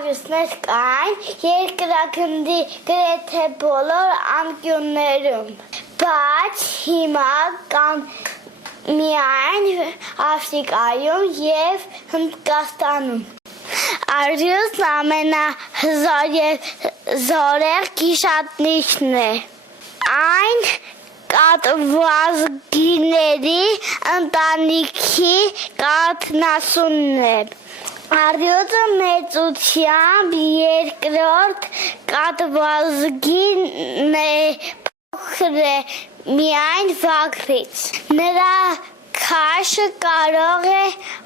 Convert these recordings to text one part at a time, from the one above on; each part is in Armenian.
արյուսներ կային երկրագնդի գրեթե բոլոր անկյուններում, բայց հիմա կան միայն Աֆրիկայում և Հնդկաստանում։ Արյուսն ամենահզոր և զորեղ գիշատնիչն է։ Այն կատվազգիների ընտանիքի կաթնասունն է։ Արյուսը մեծությամբ երկրորդ կատվազգին է, փոքր է միայն վագրից։ Նրա քաշը կարող է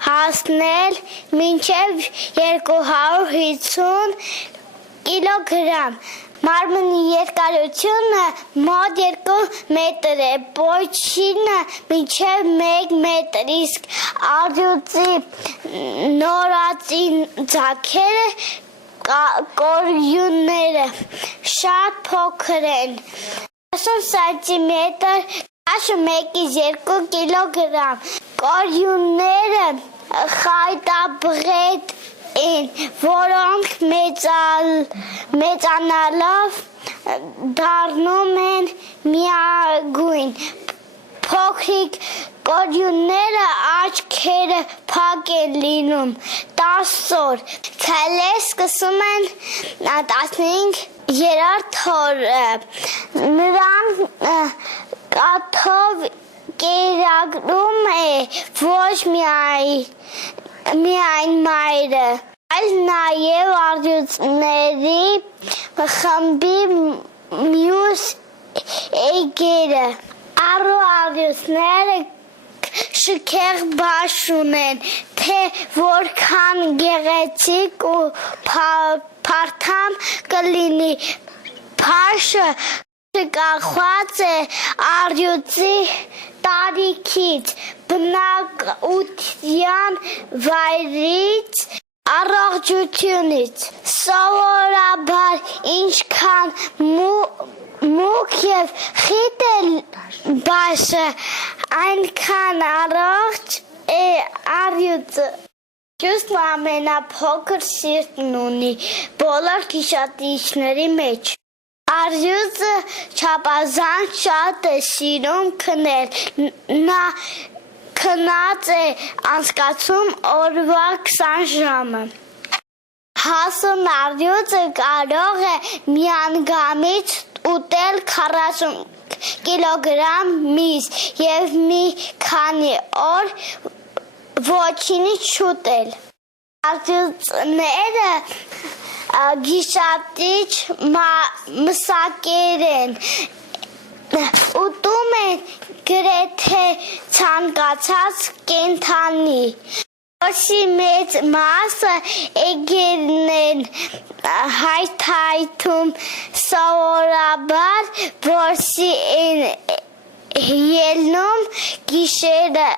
հասնել մինչև 250 կիլոգրամ։ Մարմնի երկարությունը մոտ 2 մետր է, պոչինը մինչև 1 մետր, իսկ արյուցի նորածին ձագերը կորյունները շատ փոքր են, 30 սանտիմետր, քաշը 1-ից 2 կիլոգրամ։ Կորյունները խայտաբղետ են, որոնք մեծանալով դառնում են միագույն։ Փոքրիկ կորյունները աչքերը փակ են լինում 10 օր, քայլել սկսում են 15-րդ օրը։ Նրան կաթով կերակրում է ոչ միայն մայրը, այլ նաև արյունների խմբի մյուս էգերը։ Արյունները շքեղ բաշուն են, թե որքան գեղեցիկ ու փարթամ կլինի, փաշը կախված է արյունի տարիքից, բնակության վայրից, առողջությունից։ Սովորաբար ինչքան մուգ և խիտ է բաշը, այնքան առողջ է արյունը։ Արյունն ամենափոքր սիրտն ունի բոլոր գիշատիչների մեջ։ Արյունը չափազանց շատ է սիրում քնել, նա քնած է անցկացնում օրվա 20 ժամը։ Հասուն արյունը կարող է միանգամից ուտել 40 կիլոգրամ միս և մի քանի օր ոչինչ չուտել։ Արյունները գիշատիչ մսակեր են, ուտում են գրեթե ցանկացած կենդանի։ Որսի մեծ մասը էգերն են հայթայթում, սովորաբար որսի են ելնում գիշերը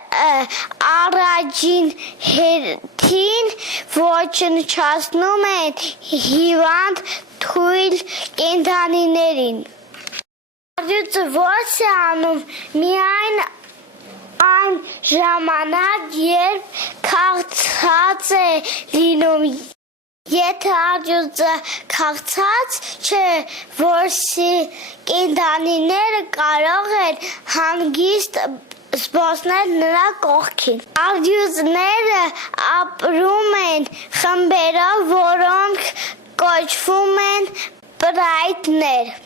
առաջին հերթին, ոչնչացնում են հիվանդ թույլ կենդանիներին։ Արյունը որս է անում միայն այն ժամանակ, երբ քաղցած է լինում։ Եթե արյունը քաղցած չէ, որսի կենդանիները կարող են հանգիստ զբոսնել նրա կողքին։ Արյունները ապրում են խմբերով, որոնք կոչվում են պրայդներ։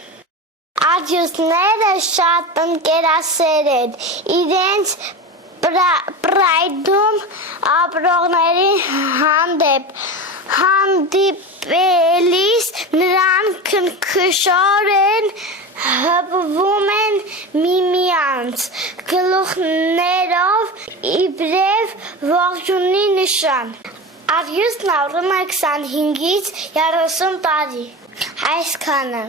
Արյունները շատ ընկերասեր են, իրենց պրայդում ապրողների հանդեպ հանդիպելիս նրանք քնքշորեն հպվում են միմյանց գլուխներով իբրև ողջունի նշան։ Արյունն ապրում է 25-ից 30 տարի, այսքանը։